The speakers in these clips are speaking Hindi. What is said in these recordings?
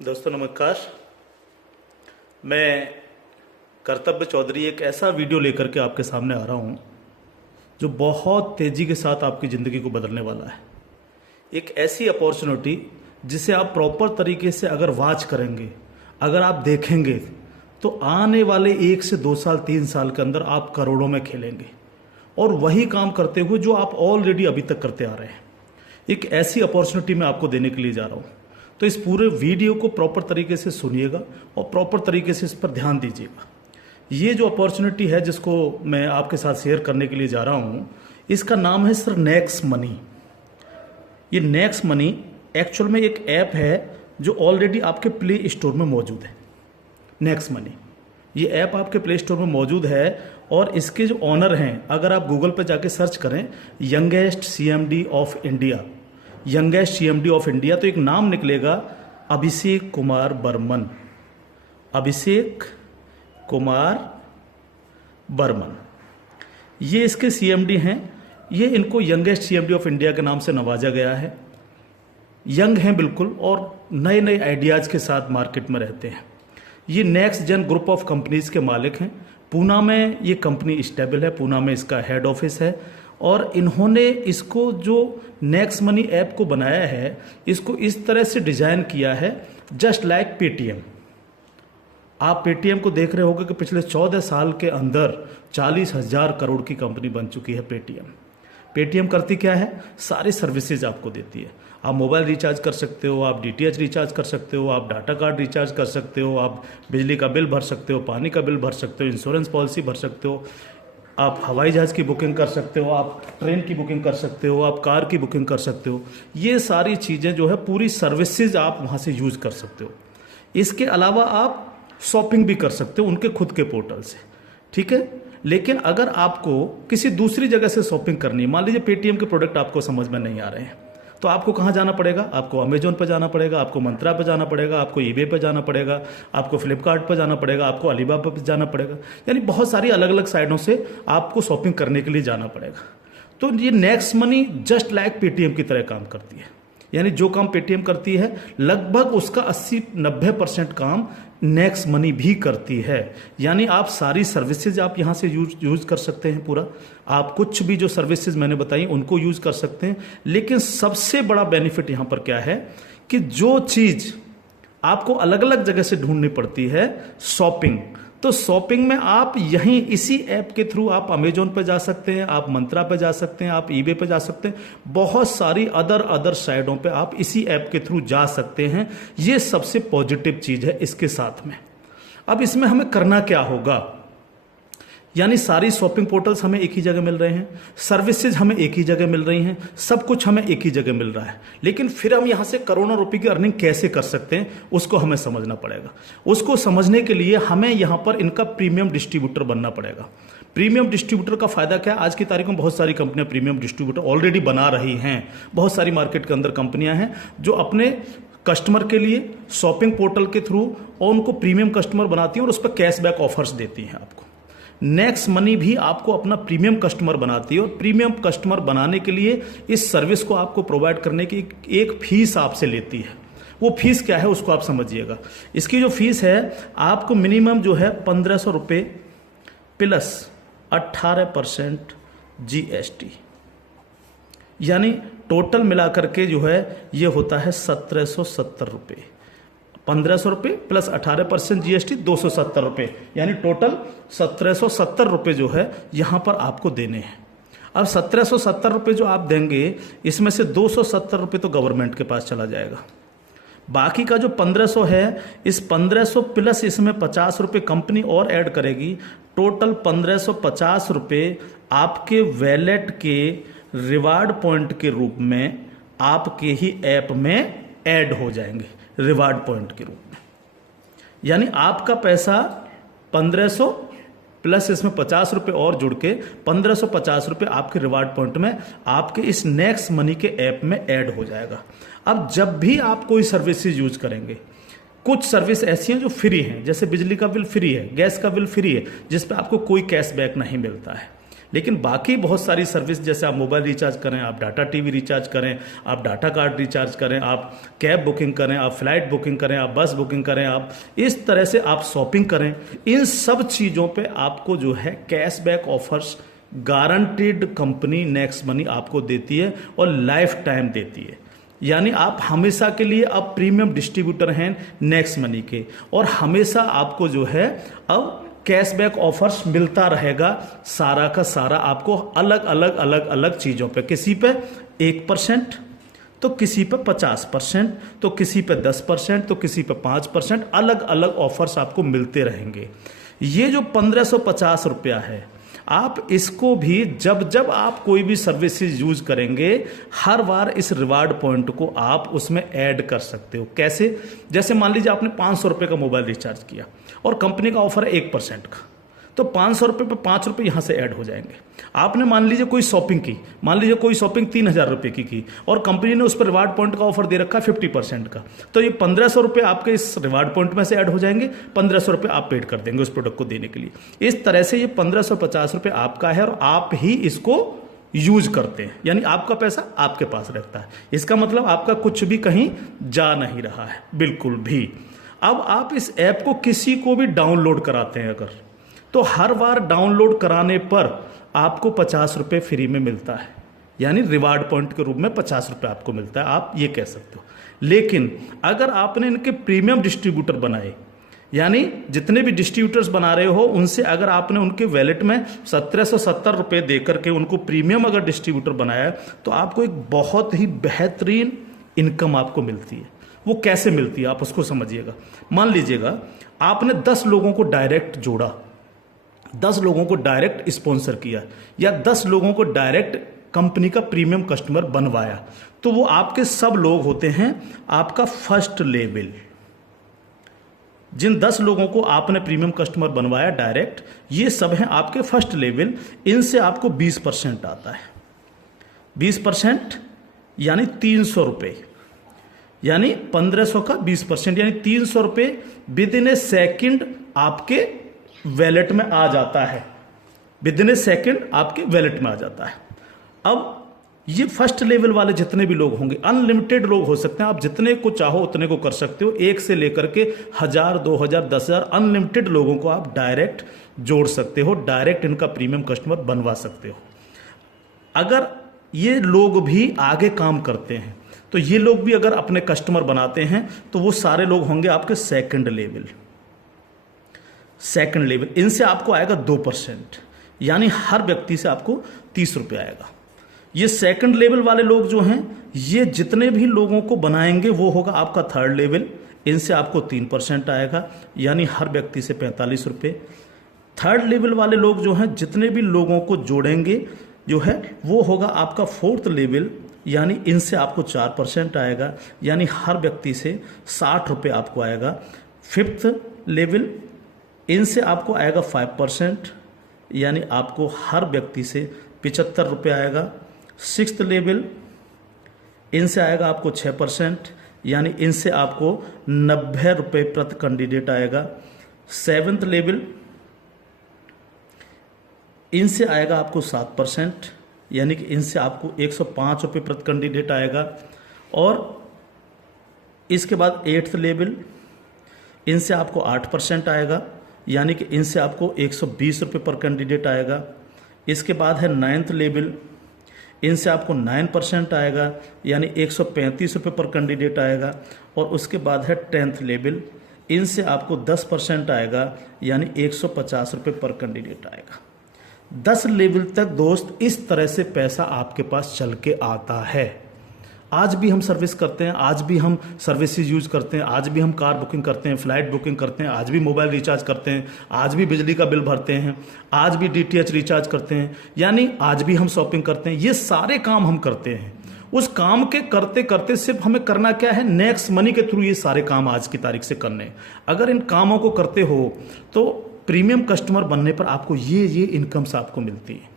दोस्तों नमस्कार। मैं कर्तव्य चौधरी एक ऐसा वीडियो लेकर के आपके सामने आ रहा हूँ जो बहुत तेज़ी के साथ आपकी ज़िंदगी को बदलने वाला है। एक ऐसी अपॉर्चुनिटी जिसे आप प्रॉपर तरीके से अगर वॉच करेंगे, अगर आप देखेंगे तो आने वाले 1 से 2 साल 3 साल के अंदर आप करोड़ों में खेलेंगे और वही काम करते हुए जो आप ऑलरेडी अभी तक करते आ रहे हैं। एक ऐसी अपॉर्चुनिटी मैं आपको देने के लिए जा रहा हूँ, तो इस पूरे वीडियो को प्रॉपर तरीके से सुनिएगा और प्रॉपर तरीके से इस पर ध्यान दीजिएगा। ये जो अपॉर्चुनिटी है जिसको मैं आपके साथ शेयर करने के लिए जा रहा हूँ, इसका नाम है सर नेक्स्ट मनी। ये नेक्स्ट मनी एक्चुअल में एक ऐप है जो ऑलरेडी आपके प्ले स्टोर में मौजूद है। नेक्स्ट मनी ये ऐप आपके प्ले स्टोर में मौजूद है और इसके जो ऑनर हैं, अगर आप गूगल पर जाके सर्च करें youngest CMD of India, youngest CMD of India, तो एक नाम निकलेगा अभिषेक कुमार बर्मन। अभिषेक कुमार बर्मन ये इसके सीएमडी हैं। ये इनको यंगेस्ट सीएमडी ऑफ इंडिया के नाम से नवाजा गया है। यंग हैं बिल्कुल और नए नए आइडियाज़ के साथ मार्केट में रहते हैं। ये next gen group of companies के मालिक हैं। पूना में ये कंपनी स्टेबल है, पूना में इसका हेड ऑफिस है और इन्होंने इसको जो नेक्स्ट मनी ऐप को बनाया है, इसको इस तरह से डिज़ाइन किया है जस्ट लाइक पेटीएम। आप पेटीएम को देख रहे होंगे कि पिछले 14 साल के अंदर 40,000 करोड़ की कंपनी बन चुकी है पेटीएम। पेटीएम करती क्या है? सारी सर्विसेज आपको देती है। आप मोबाइल रिचार्ज कर सकते हो, आप डीटीएच रिचार्ज कर सकते हो, आप डाटा कार्ड रिचार्ज कर सकते हो, आप बिजली का बिल भर सकते हो, पानी का बिल भर सकते हो, इंश्योरेंस पॉलिसी भर सकते हो, आप हवाई जहाज़ की बुकिंग कर सकते हो, आप ट्रेन की बुकिंग कर सकते हो, आप कार की बुकिंग कर सकते हो। ये सारी चीज़ें जो है पूरी सर्विसेज आप वहाँ से यूज़ कर सकते हो। इसके अलावा आप शॉपिंग भी कर सकते हो उनके खुद के पोर्टल से, ठीक है। लेकिन अगर आपको किसी दूसरी जगह से शॉपिंग करनी है, मान लीजिए पेटीएम के प्रोडक्ट आपको समझ में नहीं आ रहे हैं, तो आपको कहाँ जाना पड़ेगा? आपको अमेजोन पर जाना पड़ेगा, आपको मंत्रा पर जाना पड़ेगा, आपको ईबे पर जाना पड़ेगा, आपको फ्लिपकार्ट पर जाना पड़ेगा, आपको अलीबाबा पर जाना पड़ेगा। यानी बहुत सारी अलग अलग साइटों से आपको शॉपिंग करने के लिए जाना पड़ेगा। तो ये next money just like Paytm की तरह काम करती है। यानी जो काम पेटीएम करती है लगभग उसका 80-90% काम नेक्स्ट मनी भी करती है। यानी आप सारी सर्विसेज आप यहाँ से यूज कर सकते हैं पूरा। आप कुछ भी जो सर्विसेज मैंने बताई उनको यूज कर सकते हैं। लेकिन सबसे बड़ा बेनिफिट यहाँ पर क्या है कि जो चीज़ आपको अलग अलग जगह से ढूंढनी पड़ती है, शॉपिंग, तो शॉपिंग में आप यहीं इसी ऐप के थ्रू आप अमेजोन पे जा सकते हैं, आप मंत्रा पे जा सकते हैं, आप ईबे पे जा सकते हैं, बहुत सारी अदर साइटों पे आप इसी ऐप के थ्रू जा सकते हैं। ये सबसे पॉजिटिव चीज़ है इसके साथ में। अब इसमें हमें करना क्या होगा? यानी सारी शॉपिंग पोर्टल्स हमें एक ही जगह मिल रहे हैं, सर्विसेज हमें एक ही जगह मिल रही हैं, सब कुछ हमें एक ही जगह मिल रहा है। लेकिन फिर हम यहाँ से करोड़ों रुपए की अर्निंग कैसे कर सकते हैं उसको हमें समझना पड़ेगा। उसको समझने के लिए हमें यहाँ पर इनका प्रीमियम डिस्ट्रीब्यूटर बनना पड़ेगा। प्रीमियम डिस्ट्रीब्यूटर का फायदा क्या है? आज की तारीख में बहुत सारी कंपनियां प्रीमियम डिस्ट्रीब्यूटर ऑलरेडी बना रही हैं। बहुत सारी मार्केट के अंदर कंपनियां हैं जो अपने कस्टमर के लिए शॉपिंग पोर्टल के थ्रू और उनको प्रीमियम कस्टमर बनाती हैं और उस पर कैशबैक ऑफर्स देती हैं आपको। नेक्स्ट मनी भी आपको अपना प्रीमियम कस्टमर बनाती है और प्रीमियम कस्टमर बनाने के लिए इस सर्विस को आपको प्रोवाइड करने की एक फीस आपसे लेती है। वो फीस क्या है उसको आप समझिएगा। इसकी जो फीस है आपको मिनिमम जो है 1,500 रुपये प्लस 18% GST, यानी टोटल मिलाकर के जो है ये होता है 1,770 रुपये। 1,500 रुपये प्लस 18% GST 270 रुपये, यानी टोटल 1,770 रुपये जो है यहाँ पर आपको देने हैं। अब 1,770 रुपये जो आप देंगे, इसमें से 270 रुपये तो गवर्नमेंट के पास चला जाएगा। बाकी का जो 1,500 है, इस 1,500 प्लस इसमें 50 रुपये कंपनी और ऐड करेगी। टोटल 1,550 रुपये आपके वैलेट के रिवार्ड पॉइंट के रूप में आपके ही ऐप में ऐड हो जाएंगे, रिवार्ड पॉइंट के रूप में। यानी आपका पैसा 1,500 प्लस इसमें 50 रुपये और जुड़ के 1,550 रुपये आपके रिवार्ड पॉइंट में आपके इस नेक्स्ट मनी के ऐप में ऐड हो जाएगा। अब जब भी आप कोई सर्विसेज यूज करेंगे, कुछ सर्विस ऐसी हैं जो फ्री हैं, जैसे बिजली का बिल फ्री है, गैस का बिल फ्री है, जिस पे आपको कोई कैशबैक नहीं मिलता है। लेकिन बाकी बहुत सारी सर्विस, जैसे आप मोबाइल रिचार्ज करें, आप डाटा टीवी रिचार्ज करें, आप डाटा कार्ड रिचार्ज करें, आप कैब बुकिंग करें, आप फ्लाइट बुकिंग करें, आप बस बुकिंग करें, आप इस तरह से आप शॉपिंग करें, इन सब चीज़ों पे आपको जो है cashback offers guaranteed company next money आपको देती है और लाइफ टाइम देती है। यानी आप हमेशा के लिए अब प्रीमियम डिस्ट्रीब्यूटर हैं नेक्स्ट मनी के, और हमेशा आपको जो है अब कैशबैक ऑफर्स मिलता रहेगा, सारा का सारा आपको अलग अलग अलग अलग चीज़ों पे, किसी पे 1%, तो किसी पे 50%, तो किसी पे 10%, तो किसी पे 5%, अलग अलग ऑफर्स आपको मिलते रहेंगे। ये जो 1550 रुपया है, आप इसको भी जब जब आप कोई भी सर्विसेज यूज करेंगे, हर बार इस रिवार्ड पॉइंट को आप उसमें ऐड कर सकते हो। कैसे? जैसे मान लीजिए आपने 500 रुपये का मोबाइल रिचार्ज किया और कंपनी का ऑफर है 1% का, तो 500 रुपये पे 5 रुपये यहाँ से ऐड हो जाएंगे। आपने मान लीजिए कोई शॉपिंग की, मान लीजिए कोई शॉपिंग 3000 रुपये की और कंपनी ने उस पर रिवार्ड पॉइंट का ऑफर दे रखा है 50% का, तो ये 1500 रुपये आपके इस रिवार्ड पॉइंट में से ऐड हो जाएंगे, 1500 रुपये आप पेड कर देंगे उस प्रोडक्ट को देने के लिए। इस तरह से ये 1550 रुपये आपका है और आप ही इसको यूज करते हैं, यानी आपका पैसा आपके पास रहता है। इसका मतलब आपका कुछ भी कहीं जा नहीं रहा है, बिल्कुल भी। अब आप इस ऐप को किसी को भी डाउनलोड कराते हैं अगर, तो हर बार डाउनलोड कराने पर आपको 50 रुपये फ्री में मिलता है, यानी रिवार्ड पॉइंट के रूप में 50 रुपये आपको मिलता है, आप ये कह सकते हो। लेकिन अगर आपने इनके प्रीमियम डिस्ट्रीब्यूटर बनाए, यानी जितने भी डिस्ट्रीब्यूटर्स बना रहे हो उनसे अगर आपने उनके वैलेट में 1770 रुपये दे करके उनको प्रीमियम अगर डिस्ट्रीब्यूटर बनाया, तो आपको एक बहुत ही बेहतरीन इनकम आपको मिलती है। वो कैसे मिलती है आप उसको समझिएगा। मान लीजिएगा आपने 10 लोगों को डायरेक्ट जोड़ा, 10 लोगों को डायरेक्ट स्पॉन्सर किया, या 10 लोगों को डायरेक्ट कंपनी का प्रीमियम कस्टमर बनवाया, तो वो आपके सब लोग होते हैं आपका फर्स्ट लेवल। जिन 10 लोगों को आपने प्रीमियम कस्टमर बनवाया डायरेक्ट, ये सब हैं आपके फर्स्ट लेवल। इनसे आपको 20% आता है। 20% यानी 300 रुपये, यानी 1500 का 20%, यानी 300 रुपये विद इन ए सेकेंड आपके वैलेट में आ जाता है। विद इन ए सेकेंड आपके वैलेट में आ जाता है। अब ये फर्स्ट लेवल वाले जितने भी लोग होंगे, अनलिमिटेड लोग हो सकते हैं, आप जितने को चाहो उतने को कर सकते हो, 1 से लेकर के 1000, 2000, 10,000 अनलिमिटेड लोगों को आप डायरेक्ट जोड़ सकते हो, डायरेक्ट इनका प्रीमियम कस्टमर बनवा सकते हो। अगर ये लोग भी आगे काम करते हैं, तो ये लोग भी अगर अपने कस्टमर बनाते हैं, तो वो सारे लोग होंगे आपके सेकंड लेवल। सेकंड लेवल, इनसे आपको आएगा 2%, यानी हर व्यक्ति से आपको 30 रुपये आएगा। ये सेकंड लेवल वाले लोग जो हैं, ये जितने भी लोगों को बनाएंगे वो होगा आपका थर्ड लेवल, इनसे आपको 3% आएगा, यानी हर व्यक्ति से 45 रुपये। थर्ड लेवल वाले लोग जो हैं, जितने भी लोगों को जोड़ेंगे जो है, वो होगा आपका फोर्थ लेवल, यानी इनसे आपको 4% आएगा, यानी हर व्यक्ति से 60 रुपये आपको आएगा। फिफ्थ लेवल, इनसे आपको आएगा 5%, यानी आपको हर व्यक्ति से 75 रुपये आएगा। सिक्स्थ लेवल, इनसे आएगा आपको 6%, यानी इनसे आपको 90 रुपये प्रति कैंडिडेट आएगा। सेवन्थ लेवल, इनसे आएगा आपको 7%, यानी कि इनसे आपको 105 रुपये प्रति कैंडिडेट आएगा। और इसके बाद 8th लेवल, इनसे आपको 8% आएगा, यानी कि इनसे आपको 120 रुपये पर कैंडिडेट आएगा। इसके बाद है 9th लेवल, इनसे आपको 9% आएगा, यानी 135 रुपये पर कैंडिडेट आएगा। और उसके बाद है 10th लेवल, इनसे आपको 10% आएगा, यानी 150 रुपये पर कैंडिडेट आएगा। 10 लेवल तक दोस्त इस तरह से पैसा आपके पास चल के आता है। आज भी हम सर्विस करते हैं, आज भी हम सर्विसेज यूज करते हैं, आज भी हम कार बुकिंग करते हैं, फ्लाइट बुकिंग करते हैं, आज भी मोबाइल रिचार्ज करते हैं, आज भी बिजली का बिल भरते हैं, आज भी DTH रिचार्ज करते हैं, यानी आज भी हम शॉपिंग करते हैं। ये सारे काम हम करते हैं। उस काम के करते करते सिर्फ हमें करना क्या है, नेक्स्ट मनी के थ्रू ये सारे काम आज की तारीख से करने हैं। अगर इन कामों को करते हो तो प्रीमियम कस्टमर बनने पर आपको ये इनकम्स आपको मिलती है।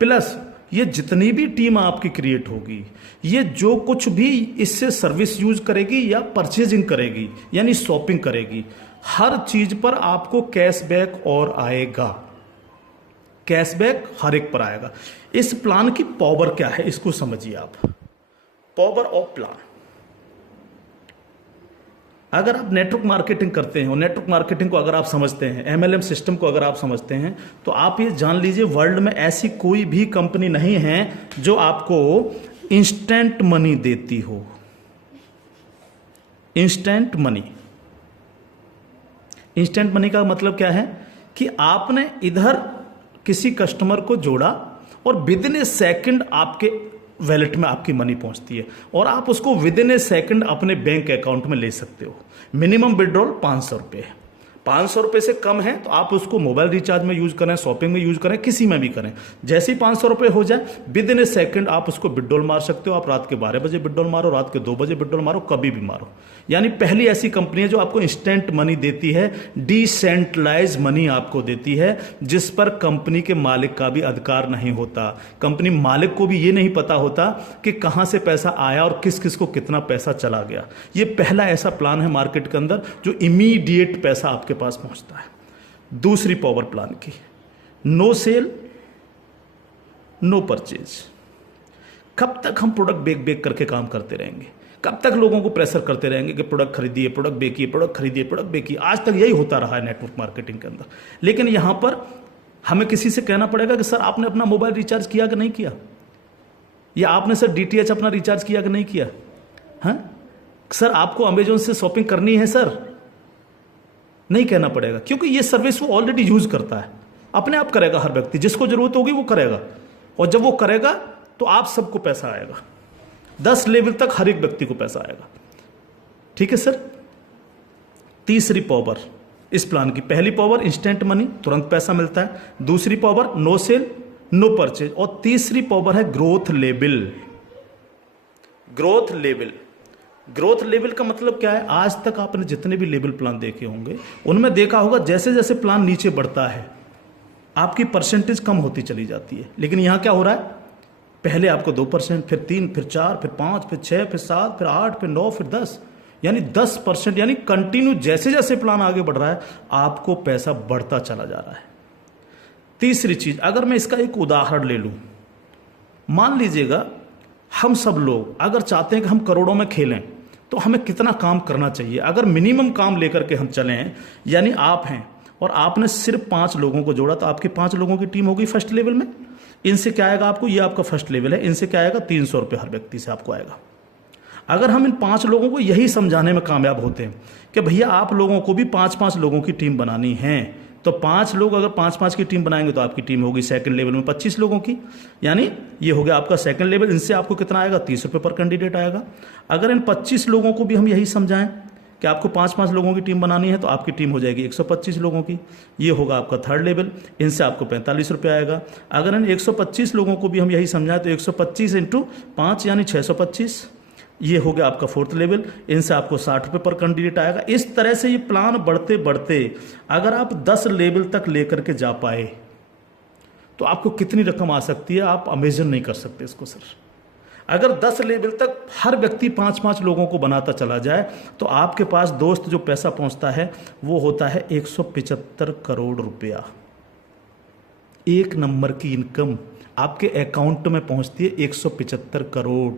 प्लस ये जितनी भी टीम आपकी क्रिएट होगी, ये जो कुछ भी इससे सर्विस यूज करेगी या परचेजिंग करेगी, यानी शॉपिंग करेगी, हर चीज पर आपको कैशबैक और आएगा। कैशबैक हर एक पर आएगा। इस प्लान की पावर क्या है इसको समझिए आप। पावर ऑफ प्लान, अगर आप नेटवर्क मार्केटिंग करते हैं और नेटवर्क मार्केटिंग को अगर आप समझते हैं, एमएलएम सिस्टम को अगर आप समझते हैं, तो आप ये जान लीजिए वर्ल्ड में ऐसी कोई भी कंपनी नहीं है जो आपको इंस्टेंट मनी देती हो। इंस्टेंट मनी, इंस्टेंट मनी का मतलब क्या है कि आपने इधर किसी कस्टमर को जोड़ा और विद इन ए सेकेंड आपके वैलेट में आपकी मनी पहुंचती है और आप उसको विद इन ए सेकेंड अपने बैंक अकाउंट में ले सकते हो। मिनिमम विड्रॉल 500 रुपये, 500 रुपये से कम है तो आप उसको मोबाइल रिचार्ज में यूज करें, शॉपिंग में यूज करें, किसी में भी करें। जैसे ही 500 रुपये हो जाए विद इन ए सेकेंड आप उसको विड्रॉल मार सकते हो। आप रात के 12 बजे विड्रॉल मारो, रात के 2 बजे विड्रॉल मारो, कभी भी मारो। यानी पहली ऐसी कंपनी है जो आपको इंस्टेंट मनी देती है, डिसेंट्रलाइज मनी आपको देती है, जिस पर कंपनी के मालिक का भी अधिकार नहीं होता। कंपनी मालिक को भी ये नहीं पता होता कि कहां से पैसा आया और किस किस को कितना पैसा चला गया। ये पहला ऐसा प्लान है मार्केट के अंदर जो इमीडिएट पैसा आपके पास पहुंचता है। दूसरी पावर प्लान की, नो सेल नो परचेज। कब तक हम प्रोडक्ट बेक बेक करके काम करते रहेंगे? कब तक लोगों को प्रेशर करते रहेंगे कि प्रोडक्ट खरीदिए, प्रोडक्ट बेचिए, प्रोडक्ट खरीदिए, प्रोडक्ट बेचिए? आज तक यही होता रहा है नेटवर्क मार्केटिंग के अंदर। लेकिन यहां पर हमें किसी से कहना पड़ेगा कि सर आपने अपना मोबाइल रिचार्ज किया कि नहीं किया, या आपने सर डीटीएच अपना रिचार्ज किया कि नहीं किया, हाँ सर आपको अमेजोन से शॉपिंग करनी है सर, नहीं कहना पड़ेगा, क्योंकि ये सर्विस वो ऑलरेडी यूज करता है। अपने आप करेगा, हर व्यक्ति जिसको जरूरत होगी वो करेगा, और जब वो करेगा तो आप सबको पैसा आएगा। 10 लेवल तक हर एक व्यक्ति को पैसा आएगा। ठीक है सर। तीसरी पावर इस प्लान की, पहली पावर इंस्टेंट मनी, तुरंत पैसा मिलता है। दूसरी power no sale no purchase, और तीसरी पावर है growth level. Growth level, growth level का मतलब क्या है? आज तक आपने जितने भी लेवल प्लान देखे होंगे उनमें देखा होगा जैसे जैसे प्लान नीचे बढ़ता है आपकी परसेंटेज कम होती चली जाती है। लेकिन यहां क्या हो रहा है? पहले आपको 2%, फिर 3, फिर 4, फिर 5, फिर 6, फिर 7, फिर 8, फिर 9, फिर 10, यानी 10%, यानी कंटिन्यू जैसे जैसे प्लान आगे बढ़ रहा है आपको पैसा बढ़ता चला जा रहा है। तीसरी चीज, अगर मैं इसका एक उदाहरण ले लूं, मान लीजिएगा हम सब लोग अगर चाहते हैं कि हम करोड़ों में खेलें तो हमें कितना काम करना चाहिए? अगर मिनिमम काम लेकर के हम चलें, यानी आप हैं और आपने सिर्फ 5 लोगों को जोड़ा तो आपकी 5 लोगों की टीम होगी फर्स्ट लेवल में। इनसे क्या आएगा आपको? ये आपका फर्स्ट लेवल है, इनसे क्या आएगा? 300 रुपये हर व्यक्ति से आपको आएगा। अगर हम इन 5 लोगों को यही समझाने में कामयाब होते हैं कि भैया आप लोगों को भी 5-5 लोगों की टीम बनानी है, तो 5 लोग अगर 5-5 की टीम बनाएंगे तो आपकी टीम होगी सेकंड लेवल में 25 लोगों की, यानी ये हो गया आपका सेकंड लेवल। इनसे आपको कितना आएगा? 30 रुपये पर कैंडिडेट आएगा। अगर इन 25 लोगों को भी हम यही समझाएं कि आपको 5-5 लोगों की टीम बनानी है तो आपकी टीम हो जाएगी 125 लोगों की, ये होगा आपका थर्ड लेवल। इनसे आपको 45 रुपये आएगा। अगर इन 125 लोगों को भी हम यही समझाएं तो 125 × 5 यानी 625, ये हो गया आपका फोर्थ लेवल। इनसे आपको 60 रुपये पर कैंडिडेट आएगा। इस तरह से ये प्लान बढ़ते बढ़ते अगर आप 10 लेवल तक लेकर के जा पाए तो आपको कितनी रकम आ सकती है आप इमेजिन नहीं कर सकते इसको सर। अगर 10 लेवल तक हर व्यक्ति 5-5 लोगों को बनाता चला जाए तो आपके पास दोस्त जो पैसा पहुंचता है वो होता है 175 करोड़ रुपया। एक नंबर की इनकम आपके अकाउंट में पहुंचती है 175 करोड़,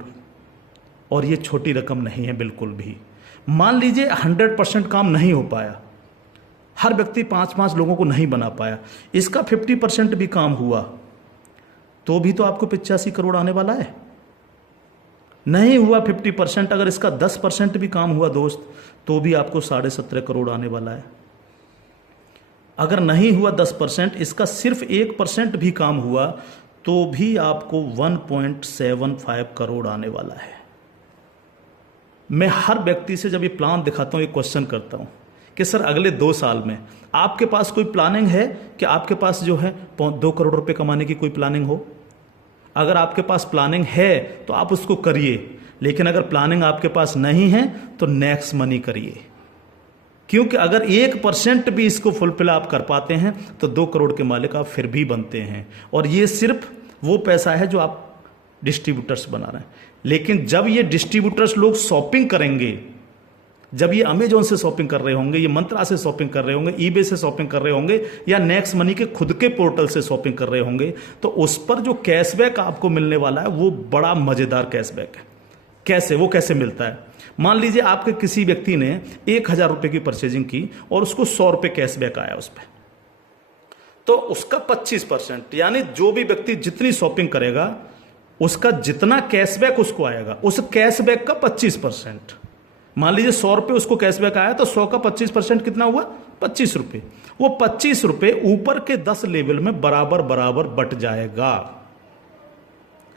और ये छोटी रकम नहीं है बिल्कुल भी। मान लीजिए 100% काम नहीं हो पाया, हर व्यक्ति 5-5 लोगों को नहीं बना पाया, इसका 50% भी काम हुआ तो भी तो आपको 85 करोड़ आने वाला है। नहीं हुआ 50%, अगर इसका 10% भी काम हुआ दोस्त तो भी आपको 17.5 करोड़ आने वाला है। अगर नहीं हुआ 10%, इसका सिर्फ 1% भी काम हुआ तो भी आपको 1.75 करोड़ आने वाला है। मैं हर व्यक्ति से जब ये प्लान दिखाता हूँ एक क्वेश्चन करता हूँ कि सर अगले 2 साल में आपके पास कोई प्लानिंग है कि आपके पास जो है 2 करोड़ रुपए कमाने की कोई प्लानिंग हो? अगर आपके पास प्लानिंग है तो आप उसको करिए, लेकिन अगर प्लानिंग आपके पास नहीं है तो नेक्स्ट मनी करिए, क्योंकि अगर 1% भी इसको फुलफिल आप कर पाते हैं तो 2 करोड़ के मालिक आप फिर भी बनते हैं। और ये सिर्फ वो पैसा है जो आप डिस्ट्रीब्यूटर्स बना रहे हैं। लेकिन जब ये डिस्ट्रीब्यूटर्स लोग शॉपिंग करेंगे जब ये अमेजोन से शॉपिंग कर रहे होंगे, ये मंत्रा से शॉपिंग कर रहे होंगे, ईबे से शॉपिंग कर रहे होंगे, या नेक्स्ट मनी के खुद के पोर्टल से शॉपिंग कर रहे होंगे, तो उस पर जो कैशबैक आपको मिलने वाला है वो बड़ा मजेदार कैशबैक है। कैसे, वो कैसे मिलता है? मान लीजिए आपके किसी व्यक्ति ने 1,000 रुपए की परचेजिंग की और उसको 100 रुपए कैशबैक आया उस पर, तो उसका 25%, यानी जो भी व्यक्ति जितनी शॉपिंग करेगा उसका जितना कैशबैक उसको आएगा, उस कैशबैक का 25%। मान लीजिए 100 रुपए उसको कैशबैक आया, तो 100 का 25% कितना हुआ? 25 रुपए। वो 25 रुपए ऊपर के 10 लेवल में बराबर बराबर बट जाएगा।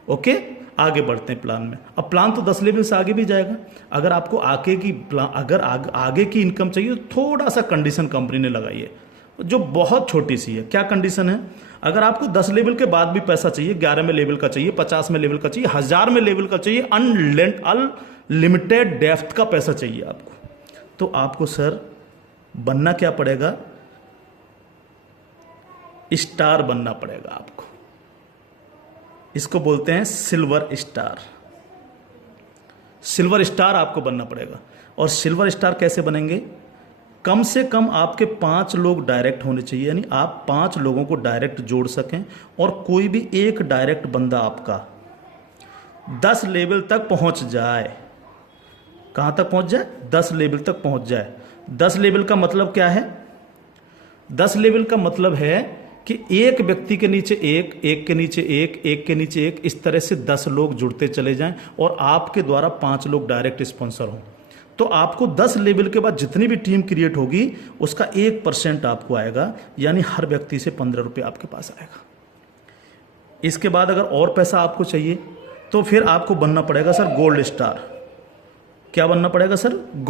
ओके, आगे बढ़ते हैं प्लान में। अब प्लान तो 10 लेवल से आगे भी जाएगा। अगर आपको आगे की इनकम चाहिए तो थोड़ा सा कंडीशन कंपनी ने लगाई है, जो बहुत छोटी सी है। क्या कंडीशन है? अगर आपको 10 लेवल के बाद भी पैसा चाहिए, 11 में लेवल का चाहिए, 50 में लेवल का चाहिए, 1000 में लेवल का चाहिए, अनलिमिटेड डेप्थ का पैसा चाहिए आपको, तो आपको सर बनना क्या पड़ेगा? स्टार बनना पड़ेगा आपको। इसको बोलते हैं सिल्वर स्टार। सिल्वर स्टार आपको बनना पड़ेगा। और सिल्वर स्टार कैसे बनेंगे? कम से कम आपके 5 लोग डायरेक्ट होने चाहिए, यानी आप 5 लोगों को डायरेक्ट जोड़ सकें, और कोई भी एक डायरेक्ट बंदा आपका 10 लेवल तक पहुंच जाए। कहां तक पहुंच जाए? 10 लेवल तक पहुंच जाए। 10 लेवल का मतलब क्या है? 10 लेवल का मतलब है कि एक व्यक्ति के नीचे एक, एक के नीचे एक, एक के नीचे एक, इस तरह से 10 लोग जुड़ते चले जाएं और आपके द्वारा 5 लोग डायरेक्ट स्पॉन्सर हों। तो आपको 10 लेवल के बाद जितनी भी टीम क्रिएट होगी उसका 1% आपको आएगा, यानी हर व्यक्ति से 15 रुपये आपके पास आएगा। इसके बाद अगर और पैसा आपको चाहिए तो फिर आपको बनना पड़ेगा सर गोल्ड स्टार। क्या बनना पड़ेगा सर? गोल्ड